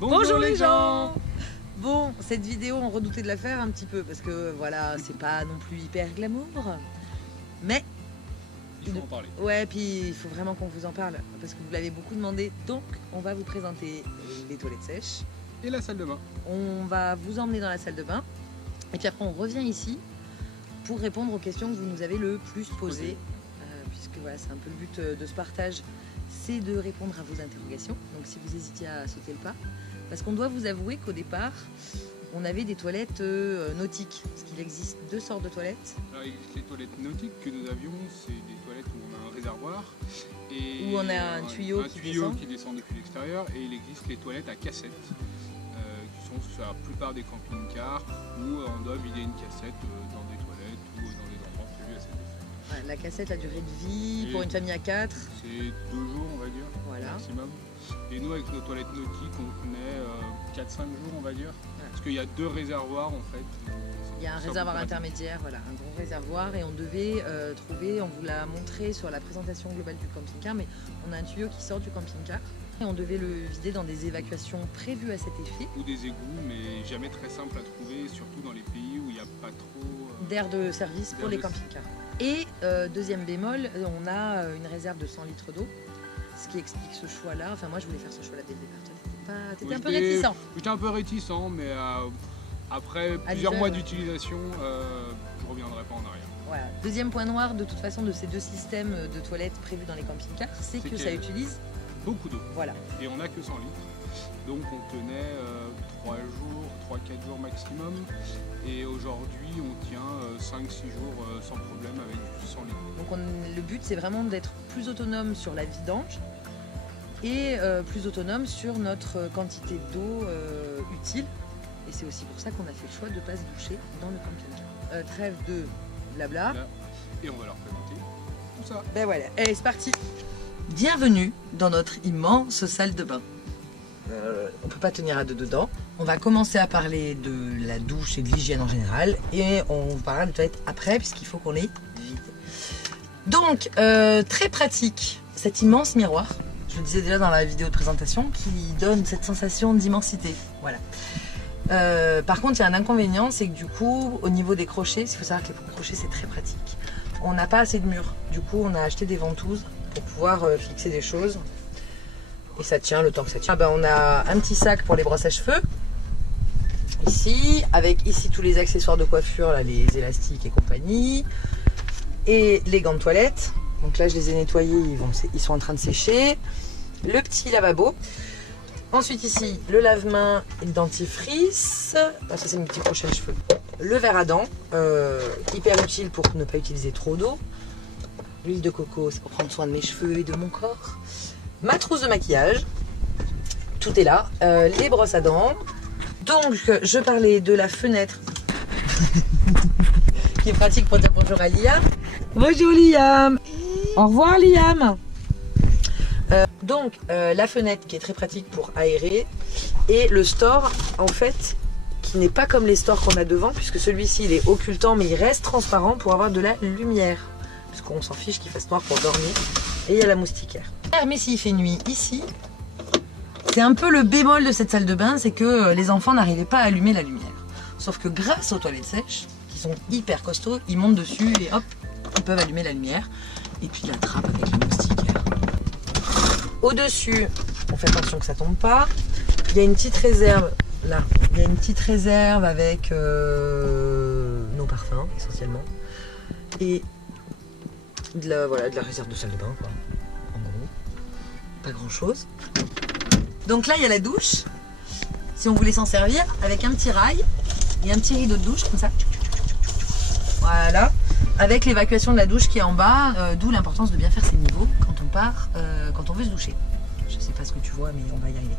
Bonjour les gens. Bon, cette vidéo, on redoutait de la faire un petit peu parce que voilà, c'est pas non plus hyper glamour. Mais il faut en parler. Ouais, puis il faut vraiment qu'on vous en parle parce que vous l'avez beaucoup demandé. Donc, on va vous présenter les toilettes sèches. Et la salle de bain. On va vous emmener dans la salle de bain. Et puis après, on revient ici pour répondre aux questions que vous nous avez le plus posées. Puisque voilà, c'est un peu le but de ce partage, c'est de répondre à vos interrogations. Donc si vous hésitiez à sauter le pas, parce qu'on doit vous avouer qu'au départ, on avait des toilettes nautiques, parce qu'il existe deux sortes de toilettes. Alors il existe les toilettes nautiques que nous avions, c'est des toilettes où on a un réservoir et où on a un tuyau qui descend depuis l'extérieur, et il existe les toilettes à cassette qui sont sur la plupart des camping-cars où on doit vider une cassette dans des toilettes ou dans des endroits prévus à cet effet. Ouais, la cassette, la durée de vie pour une famille à 4, c'est 2 jours on va dire, voilà. Maximum. Et nous avec nos toilettes nautiques on tenait 4-5 jours on va dire, parce qu'il y a 2 réservoirs en fait. Il y a un réservoir intermédiaire, voilà, un gros réservoir, et on devait trouver, on vous l'a montré sur la présentation globale du camping-car, mais on a un tuyau qui sort du camping-car et on devait le vider dans des évacuations prévues à cet effet. Ou des égouts, mais jamais très simple à trouver, surtout dans les pays où il n'y a pas trop d'air de service pour les camping-cars. Et deuxième bémol, on a une réserve de 100 litres d'eau, ce qui explique ce choix-là. Enfin moi je voulais faire ce choix-là dès le départ. T'étais un peu réticent. J'étais un peu réticent, mais après plusieurs mois d'utilisation, je ne reviendrai pas en arrière. Voilà. Deuxième point noir de toute façon de ces deux systèmes de toilettes prévus dans les camping-cars, c'est que ça utilise beaucoup d'eau. Voilà. Et on n'a que 100 litres. Donc on tenait 3-4 jours maximum. Et aujourd'hui on tient 5-6 jours sans problème avec du 100 litres. Donc le but c'est vraiment d'être plus autonome sur la vidange et plus autonome sur notre quantité d'eau utile. Et c'est aussi pour ça qu'on a fait le choix de ne pas se doucher dans le camping-car. Trêve de blabla. Et on va leur présenter tout ça. Ben voilà, allez c'est parti. Bienvenue dans notre immense salle de bain. On ne peut pas tenir à deux dedans. On va commencer à parler de la douche et de l'hygiène en général. Et on parlera de toilettes après puisqu'il faut qu'on les vide. Donc, très pratique, cet immense miroir. Je le disais déjà dans la vidéo de présentation, qui donne cette sensation d'immensité. Voilà. Par contre, il y a un inconvénient, c'est que du coup, au niveau des crochets, il faut savoir que les crochets, c'est très pratique. On n'a pas assez de murs. Du coup, on a acheté des ventouses pour pouvoir fixer des choses. Et ça tient le temps que ça tient. On a un petit sac pour les brosses à cheveux. Ici, avec ici tous les accessoires de coiffure, là, les élastiques et compagnie. Et les gants de toilette. Donc là, je les ai nettoyés, ils sont en train de sécher. Le petit lavabo. Ensuite ici, le lave-main et le dentifrice. Ah, ça c'est mes petits crochets à cheveux. Le verre à dents, hyper utile pour ne pas utiliser trop d'eau. L'huile de coco, c'est pour prendre soin de mes cheveux et de mon corps. Ma trousse de maquillage, tout est là. Les brosses à dents. Donc, je parlais de la fenêtre qui est pratique pour dire bonjour à Liam. Bonjour Liam. Au revoir Liam. Donc la fenêtre qui est très pratique pour aérer, et le store en fait qui n'est pas comme les stores qu'on a devant, puisque celui-ci il est occultant mais il reste transparent pour avoir de la lumière, puisqu'on s'en fiche qu'il fasse noir pour dormir. Et il y a la moustiquaire. Mais s'il fait nuit ici, c'est un peu le bémol de cette salle de bain, c'est que les enfants n'arrivaient pas à allumer la lumière. Sauf que grâce aux toilettes sèches, qui sont hyper costauds, ils montent dessus et hop, ils peuvent allumer la lumière. Et puis la trappe avec la moustiquaire. Au-dessus, on fait attention que ça tombe pas. Il y a une petite réserve, là, il y a une petite réserve avec nos parfums, essentiellement. Et de la réserve de salle de bain, quoi. En gros, pas grand-chose. Donc là, il y a la douche. Si on voulait s'en servir, avec un petit rail et un petit rideau de douche, comme ça. Voilà. Avec l'évacuation de la douche qui est en bas, d'où l'importance de bien faire ses niveaux quand on part, quand on veut se doucher. Je ne sais pas ce que tu vois, mais on va y arriver.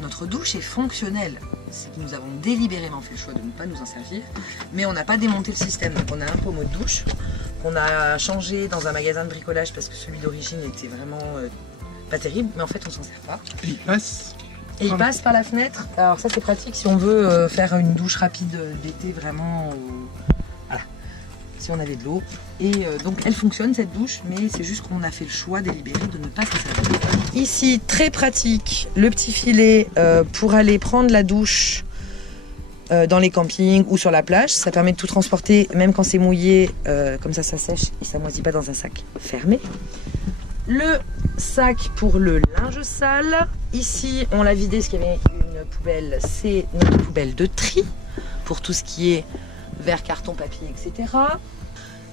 Notre douche est fonctionnelle. C'est que nous avons délibérément fait le choix de ne pas nous en servir, mais on n'a pas démonté le système. Donc on a un pommeau de douche qu'on a changé dans un magasin de bricolage parce que celui d'origine était vraiment pas terrible, mais en fait on s'en sert pas. Il passe. Et il passe par la fenêtre. Alors ça c'est pratique si on veut faire une douche rapide d'été vraiment. Voilà. si on avait de l'eau. Et donc elle fonctionne cette douche, mais c'est juste qu'on a fait le choix délibéré de ne pas s'en servir. Ici, très pratique, le petit filet pour aller prendre la douche dans les campings ou sur la plage. Ça permet de tout transporter, même quand c'est mouillé, comme ça sèche et ça moisit pas dans un sac fermé. Le sac pour le linge sale. Ici, on l'a vidé parce qu'il y avait une poubelle. C'est notre poubelle de tri pour tout ce qui est verre, carton, papier, etc.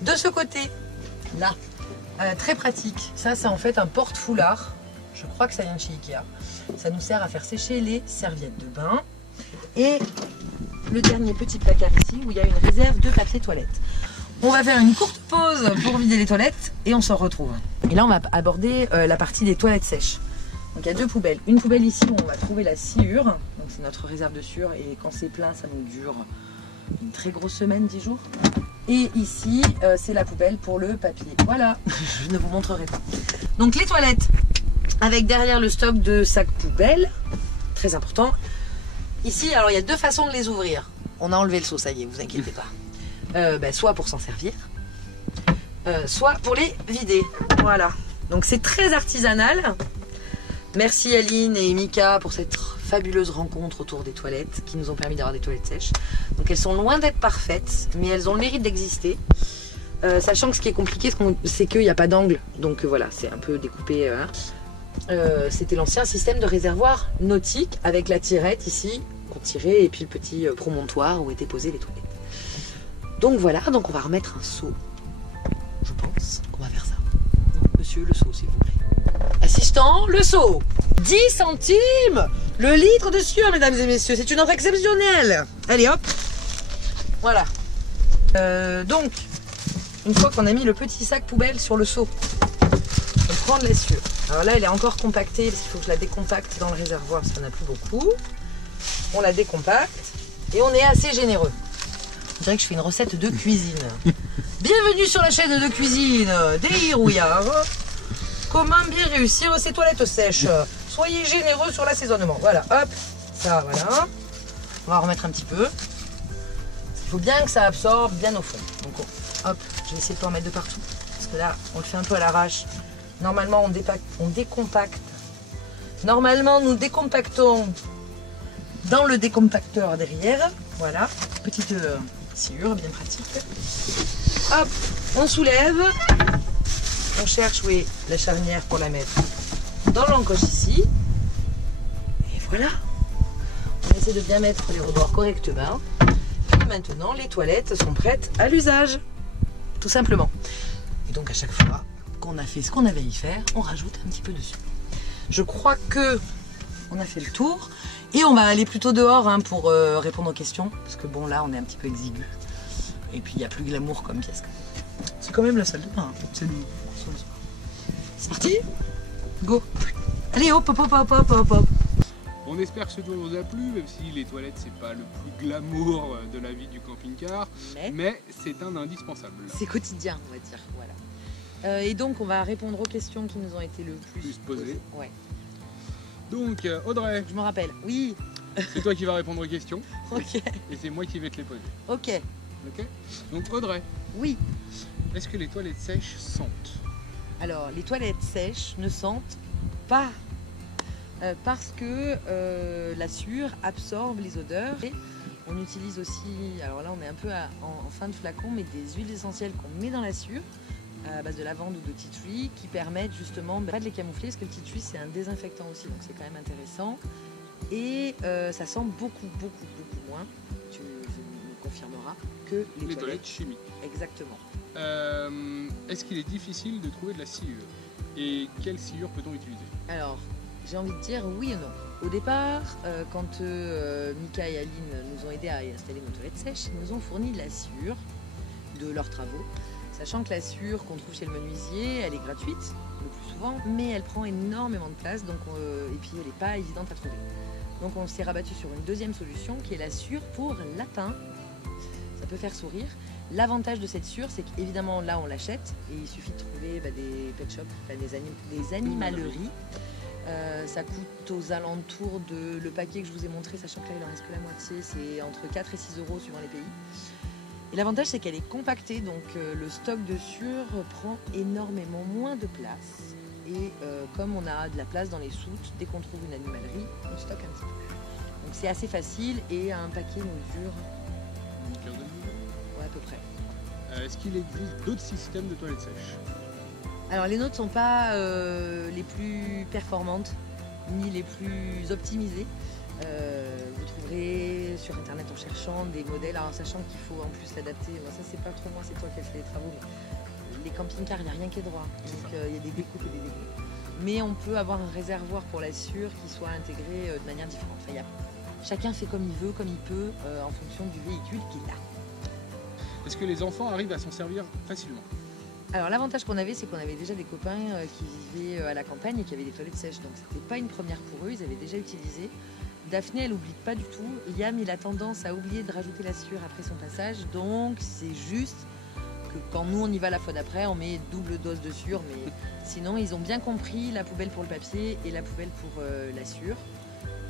De ce côté, là, très pratique. Ça, c'est en fait un porte-foulard. Je crois que ça vient de chez Ikea. Ça nous sert à faire sécher les serviettes de bain. Et le dernier petit placard ici où il y a une réserve de papier toilette. On va faire une courte pause pour vider les toilettes et on s'en retrouve. Et là, on va aborder la partie des toilettes sèches. Donc il y a deux poubelles. Une poubelle ici où on va trouver la sciure. Donc c'est notre réserve de sciure et quand c'est plein, ça nous dure une très grosse semaine, 10 jours. Et ici, c'est la poubelle pour le papier. Voilà, je ne vous montrerai pas. Donc les toilettes, avec derrière le stock de sacs poubelles, très important. Ici, alors il y a deux façons de les ouvrir. On a enlevé le seau, ça y est, vous inquiétez pas. Soit pour s'en servir, soit pour les vider. Voilà. Donc c'est très artisanal. Merci Aline et Mika pour cette fabuleuse rencontre autour des toilettes qui nous ont permis d'avoir des toilettes sèches. Donc elles sont loin d'être parfaites, mais elles ont le mérite d'exister. Sachant que ce qui est compliqué, c'est qu'il n'y a pas d'angle. Donc voilà, c'est un peu découpé. C'était l'ancien système de réservoir nautique avec la tirette ici, qu'on tirait, et puis le petit promontoire où étaient posées les toilettes. Donc voilà, donc on va remettre un seau. Je pense qu'on va faire ça. Donc, monsieur, le seau, s'il vous plaît. Assistant, le seau. 10 centimes le litre de sueur, mesdames et messieurs. C'est une offre exceptionnelle. Allez, hop. Voilà. Donc, une fois qu'on a mis le petit sac poubelle sur le seau, on prend de la sueur. Alors là, elle est encore compactée parce qu'il faut que je la décompacte dans le réservoir parce qu'il n'y en a plus beaucoup. On la décompacte et on est assez généreux. Je dirais que je fais une recette de cuisine. Bienvenue sur la chaîne de cuisine des Hirouillards. Comment bien réussir ces toilettes sèches. Soyez généreux sur l'assaisonnement. Voilà, hop, ça, voilà. On va remettre un petit peu. Il faut bien que ça absorbe bien au fond. Donc, hop, je vais essayer de pas en mettre de partout. Parce que là, on le fait un peu à l'arrache. Normalement, on décompacte. Normalement, nous décompactons dans le décompacteur derrière. Voilà, petite sciure bien pratique. Hop, on soulève. On cherche où est la charnière pour la mettre dans l'encoche ici. Et voilà. On essaie de bien mettre les redors correctement. Et maintenant, les toilettes sont prêtes à l'usage. Tout simplement. Et donc, à chaque fois qu'on a fait ce qu'on avait à y faire, on rajoute un petit peu dessus. Je crois que on a fait le tour. Et on va aller plutôt dehors pour répondre aux questions. Parce que bon, là, on est un petit peu exigu. Et puis, il n'y a plus glamour comme pièce. C'est quand même la salle de bain. C'est nous. C'est parti. Go. Allez, hop, hop, hop, hop, hop, hop, hop. On espère que ce tour vous a plu, même si les toilettes, c'est pas le plus glamour de la vie du camping-car. Mais c'est un indispensable. C'est quotidien, on va dire. Voilà. Et donc, on va répondre aux questions qui nous ont été le plus posées. Ouais. Donc, Audrey. Je me rappelle, oui. C'est toi qui vas répondre aux questions. Ok. Et c'est moi qui vais te les poser. Ok. Ok. Donc, Audrey. Oui. Est-ce que les toilettes sèches sentent? Alors, les toilettes sèches ne sentent pas. Parce que la sueur absorbe les odeurs. Et on utilise aussi, alors là, on est un peu en fin de flacon, mais des huiles essentielles qu'on met dans la sueur, à base de lavande ou de tea tree, qui permettent justement pas de les camoufler parce que le tea tree c'est un désinfectant aussi, donc c'est quand même intéressant. Et ça sent beaucoup moins, tu me confirmeras, que les toilettes chimiques. Exactement. Est-ce qu'il est difficile de trouver de la sciure? Et quelle sciure peut-on utiliser? Alors, j'ai envie de dire oui et non. Au départ, quand Mika et Aline nous ont aidés à installer nos toilettes sèches, ils nous ont fourni de la sciure de leurs travaux. Sachant que la sciure qu'on trouve chez le menuisier, elle est gratuite le plus souvent, mais elle prend énormément de place, donc, et puis elle n'est pas évidente à trouver. Donc on s'est rabattu sur une deuxième solution qui est la sciure pour lapin. Ça peut faire sourire. L'avantage de cette sciure, c'est qu'évidemment là on l'achète et il suffit de trouver des pet shops, des animaleries. Ça coûte aux alentours de le paquet que je vous ai montré, sachant que là il en reste que la moitié, c'est entre 4 et 6 euros suivant les pays. Et l'avantage c'est qu'elle est compactée, donc le stock de Sure prend énormément moins de place. Et comme on a de la place dans les soutes, dès qu'on trouve une animalerie, on stocke un petit peu. Donc c'est assez facile et un paquet mesure Une quinzaine de ouais, à peu près. Est-ce qu'il existe d'autres systèmes de toilettes sèches? Alors les nôtres ne sont pas les plus performantes ni les plus optimisées. Vous trouverez sur internet en cherchant des modèles, alors sachant qu'il faut en plus l'adapter. Bon, ça c'est pas trop moi, c'est toi qui as fait les travaux. Mais les camping-cars, il n'y a rien qui est droit. Donc il y a des découpes et des découpes. Mais on peut avoir un réservoir pour la Sure qui soit intégré de manière différente. Enfin, chacun fait comme il veut, comme il peut, en fonction du véhicule qu'il a. Est-ce que les enfants arrivent à s'en servir facilement? Alors l'avantage qu'on avait, c'est qu'on avait déjà des copains qui vivaient à la campagne et qui avaient des toilettes sèches. Donc c'était pas une première pour eux, ils avaient déjà utilisé. Daphné, elle n'oublie pas du tout. Liam, il a tendance à oublier de rajouter la Sure après son passage. Donc c'est juste que quand nous on y va la fois d'après, on met double dose de Sure. Mais sinon, ils ont bien compris la poubelle pour le papier et la poubelle pour la Sure.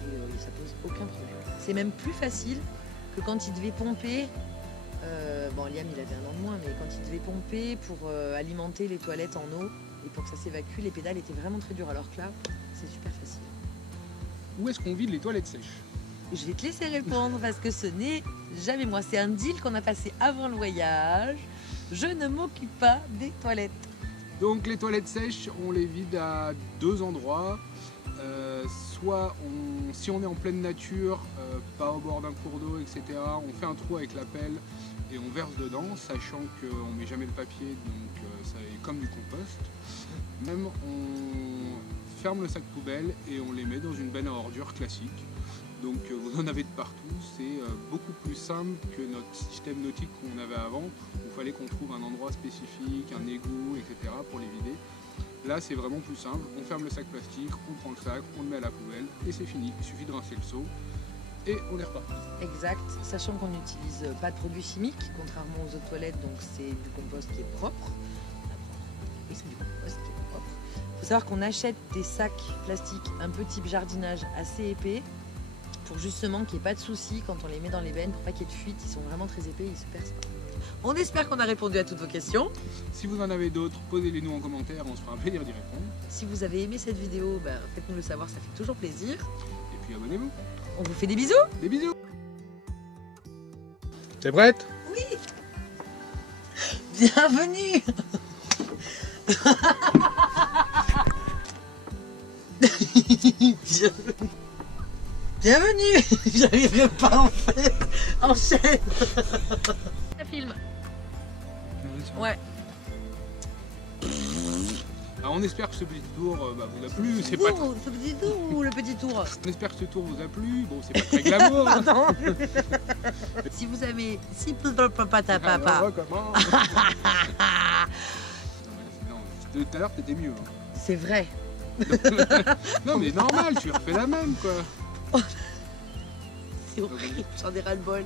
Et ça pose aucun problème. C'est même plus facile que quand il devait pomper. Bon, Liam il avait 1 an de moins, mais quand il devait pomper pour alimenter les toilettes en eau et pour que ça s'évacue, les pédales étaient vraiment très dures, alors que là, c'est super facile. Où est-ce qu'on vide les toilettes sèches? Je vais te laisser répondre parce que ce n'est jamais moi. C'est un deal qu'on a passé avant le voyage. Je ne m'occupe pas des toilettes. Donc les toilettes sèches, on les vide à 2 endroits. Soit si on est en pleine nature, pas au bord d'un cours d'eau, etc., on fait un trou avec la pelle et on verse dedans, sachant qu'on ne met jamais le papier, donc ça est comme du compost. Même on ferme le sac poubelle et on les met dans une benne à ordures classique. Donc vous en avez de partout, c'est beaucoup plus simple que notre système nautique qu'on avait avant, où il fallait qu'on trouve un endroit spécifique, un égout, etc. pour les vider. Là c'est vraiment plus simple, on ferme le sac plastique, on prend le sac, on le met à la poubelle et c'est fini. Il suffit de rincer le seau et on est reparti. Exact, sachant qu'on n'utilise pas de produits chimiques, contrairement aux autres toilettes, donc c'est du compost qui est propre. Oui, c'est du compost qui est propre. Il faut savoir qu'on achète des sacs plastiques un peu type jardinage assez épais, pour justement qu'il n'y ait pas de soucis quand on les met dans les bennes, pour pas qu'il y ait de fuite. Ils sont vraiment très épais, ils se percent pas. On espère qu'on a répondu à toutes vos questions. Si vous en avez d'autres, posez-les nous en commentaire, on se fera un plaisir d'y répondre. Si vous avez aimé cette vidéo, faites-nous le savoir, ça fait toujours plaisir. Et puis abonnez-vous. On vous fait des bisous. Des bisous. T'es prête? Oui. Bienvenue. Bienvenue. J'arriverai pas en fait. Enchaîne. Ça filme. Ouais. Alors on espère que ce petit tour vous a plu. C'est pas Ce petit tour ou le petit tour? On espère que ce tour vous a plu. Bon, c'est pas très glamour. Pardon. Si vous avez... Si papa ta papa. Alors, comment non, tout à l'heure t'étais mieux. Hein. C'est vrai. Non mais normal, tu refais la même quoi. C'est horrible, j'en ai ras le bol.